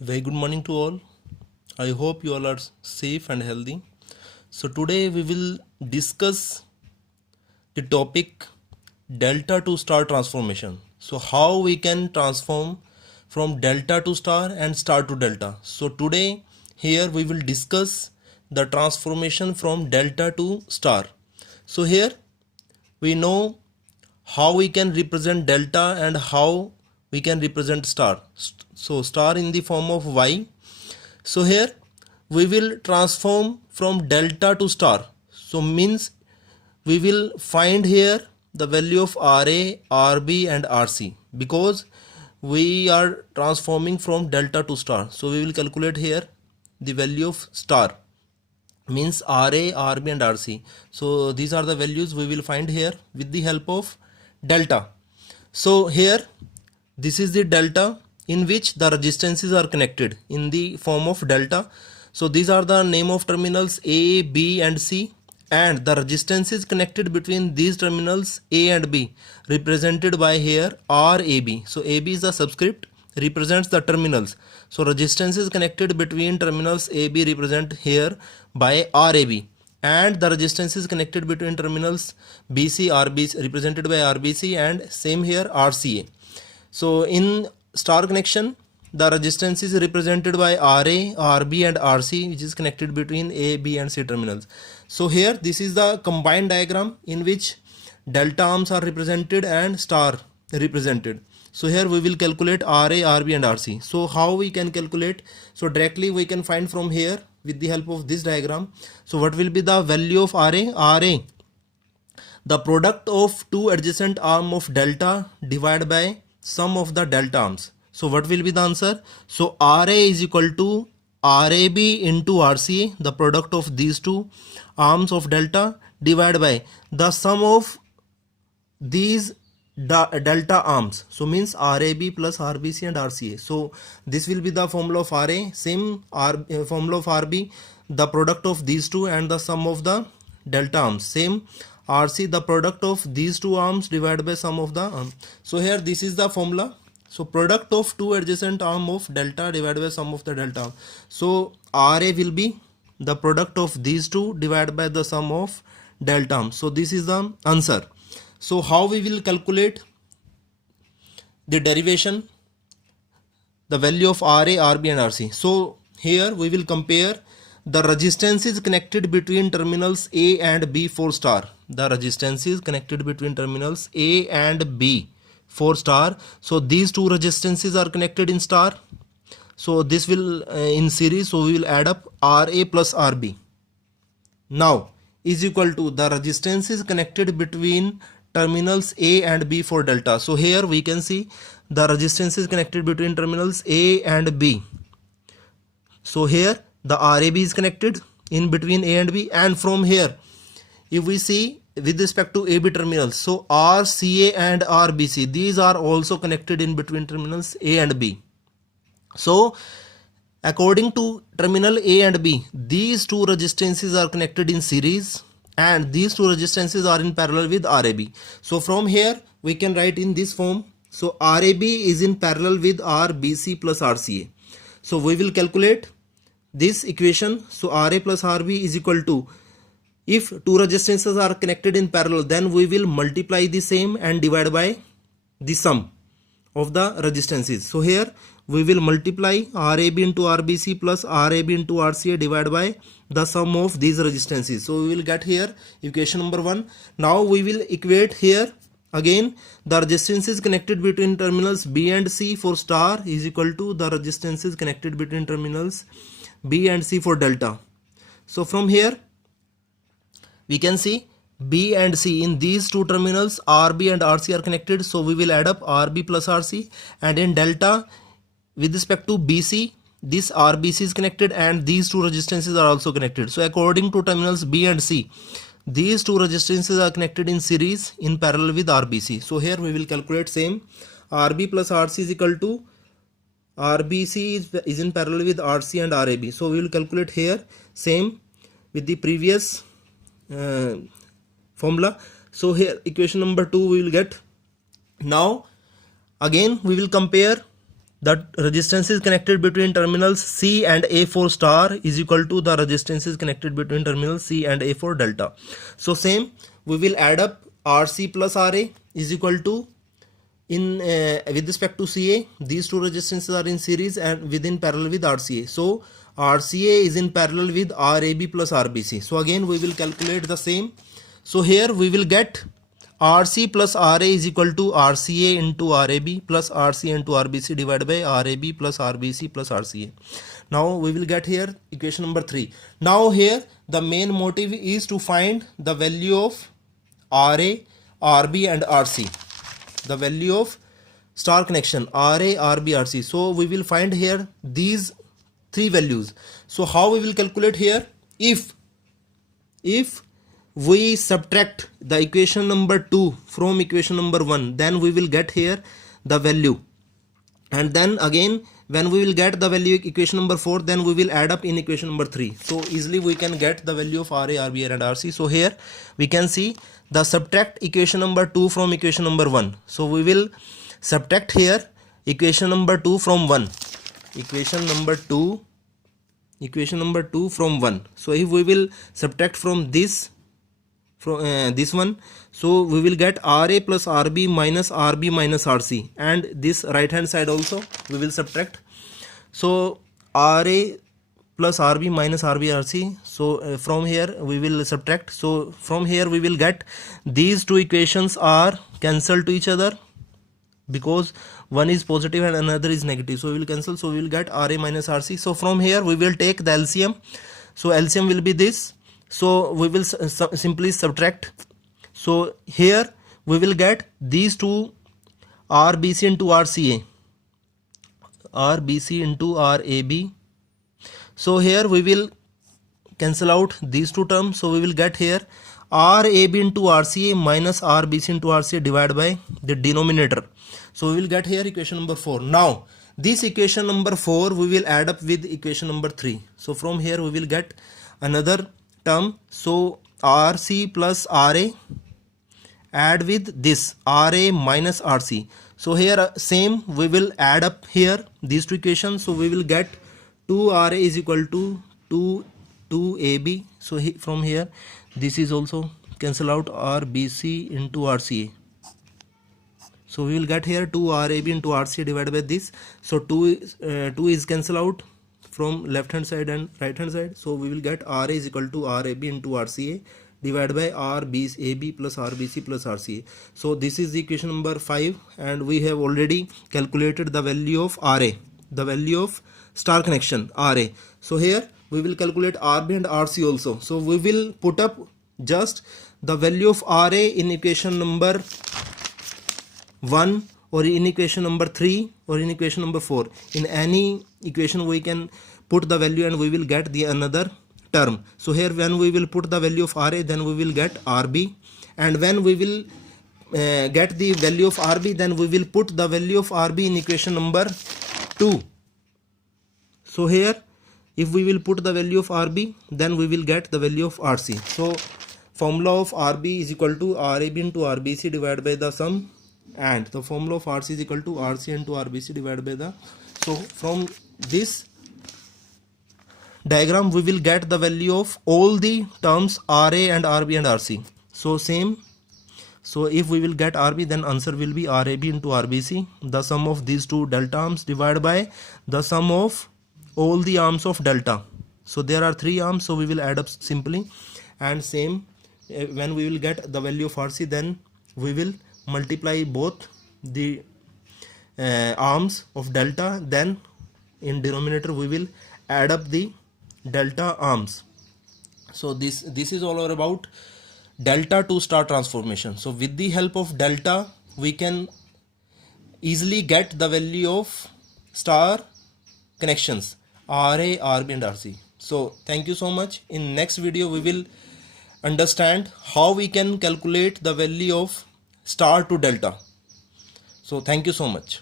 Very good morning to all. I hope you all are safe and healthy. So today we will discuss the topic delta to star transformation. So how we can transform from delta to star and star to delta. So today here we will discuss the transformation from delta to star. So here we know how we can represent delta and how we can represent star. So star in the form of y. So here we will transform from delta to star. So means we will find here the value of RA, RB and RC because we are transforming from delta to star. So we will calculate here the value of star, means RA, RB and RC. So these are the values we will find here with the help of delta. So here this is the delta in which the resistances are connected in the form of delta. So these are the name of terminals A, B and C, and the resistance is connected between these terminals A and B represented by here RAB. So AB is the subscript, represents the terminals. So resistance is connected between terminals AB represent here by RAB, and the resistance is connected between terminals BC, RB represented by RBC, and same here RCA. So in star connection, the resistance is represented by RA, RB and RC, which is connected between A, B and C terminals. So here this is the combined diagram in which delta arms are represented and star represented. So here we will calculate RA, RB and RC. So how we can calculate? So directly we can find from here with the help of this diagram. So what will be the value of RA? RA, the product of two adjacent arm of delta divided by sum of the delta arms. So what will be the answer? So RA is equal to RAB into RCA, the product of these two arms of delta divided by the sum of these delta arms. So means RAB plus RBC and RCA. So this will be the formula of RA, same formula of RB, the product of these two and the sum of the delta arms, same RC, the product of these two arms divided by sum of the arm. So here this is the formula. So product of two adjacent arm of delta divided by sum of the delta arm. So RA will be the product of these two divided by the sum of delta arm. So this is the answer. So how we will calculate the derivation, the value of RA, RB and RC. So here we will compare the resistance is connected between terminals A and B for star. The resistance is connected between terminals A and B for star. So these two resistances are connected in star. So this will in series. So we will add up RA plus RB. Now is equal to the resistance is connected between terminals A and B for delta. So here we can see the resistance is connected between terminals A and B. So here the RAB is connected in between A and B, and from here if we see with respect to AB terminals, so RCA and RBC, these are also connected in between terminals A and B. So according to terminal A and B, these two resistances are connected in series and these two resistances are in parallel with RAB. So from here we can write in this form. So RAB is in parallel with RBC plus RCA. So we will calculate this equation. So RA plus RB is equal to, if two resistances are connected in parallel, then we will multiply the same and divide by the sum of the resistances. So here we will multiply RAB into RBC plus RAB into RCA divided by the sum of these resistances. So we will get here equation number 1. Now we will equate here again the resistances connected between terminals B and C for star is equal to the resistances connected between terminals B and C for delta. So from here we can see B and C in these two terminals RB and RC are connected. So we will add up RB plus RC, and in delta with respect to BC, this RBC is connected and these two resistances are also connected. So according to terminals B and C, these two resistances are connected in series in parallel with RBC. So here we will calculate same. RB plus RC is equal to RBC is in parallel with RC and RAB. So we will calculate here same with the previous formula. So here equation number 2 we will get. Now again we will compare the resistances connected between terminals C and A4 star is equal to the resistances connected between terminals C and A4 delta. So same, we will add up RC plus RA is equal to, in with respect to CA, these two resistances are in series and within parallel with RCA. So RCA is in parallel with RAB plus RBC. So again we will calculate the same. So here we will get RC plus RA is equal to RCA into RAB plus RC into RBC divided by RAB plus RBC plus RCA. Now we will get here equation number 3. Now here the main motive is to find the value of RA, RB and RC. The value of star connection RA, RB, RC. So we will find here these three values. So how we will calculate here? If we subtract the equation number 2 from equation number 1, then we will get here the value, and then again when we will get the value equation number 4, then we will add up in equation number 3. So easily we can get the value of RA, RB and RC. So here we can see the subtract equation number 2 from equation number 1. So we will subtract here equation number 2 from 1, equation number 2 from 1. So if we will subtract from this one, so we will get RA plus RB minus RC, and this right hand side also we will subtract. So RA plus RB minus RC. So from here we will subtract. So from here we will get these two equations are cancelled to each other because one is positive and another is negative. So we will cancel. So we will get RA minus RC. So from here we will take the LCM. So LCM will be this. So we will simply subtract. So here we will get these two RBC into RCA, RBC into RAB. So here we will cancel out these two terms. So we will get here RAB into RCA minus RBC into RCA divided by the denominator. So we will get here equation number 4. Now this equation number 4 we will add up with equation number 3. So from here we will get another term. So RC plus RA add with this RA minus RC. So here same we will add up here these two equations. So we will get 2RA is equal to 2AB. So from here this is also cancel out RBC into RCA. So we will get here 2RAB into RCA divided by this. So 2 is cancel out from left hand side and right hand side. So we will get RA is equal to RAB into RCA divided by RBAB plus RBC plus RCA. So this is the equation number 5, and we have already calculated the value of RA, the value of star connection RA. So here we will calculate RB and RC also. So we will put up just the value of RA in equation number 1 or in equation number 3 or in equation number 4. In any equation we can put the value and we will get the another term. So here when we will put the value of RA, then we will get RB, and when we will get the value of RB, then we will put the value of RB in equation number 2. So here if we will put the value of RB, then we will get the value of RC. So formula of RB is equal to RAB into RBC divided by the sum, and the formula of RC is equal to RC into RBC divided by the. So from this diagram we will get the value of all the terms RA and RB and RC. So same. So if we will get RB, then answer will be RAB into RBC, the sum of these two delta arms divided by the sum of all the arms of delta. So there are 3 arms, so we will add up simply, and same when we will get the value of RC, then we will multiply both the arms of delta, then in denominator we will add up the delta arms. So this is all about delta to star transformation. So with the help of delta we can easily get the value of star connections RA, RB and RC. So thank you so much. In next video we will understand how we can calculate the value of star to delta. So thank you so much.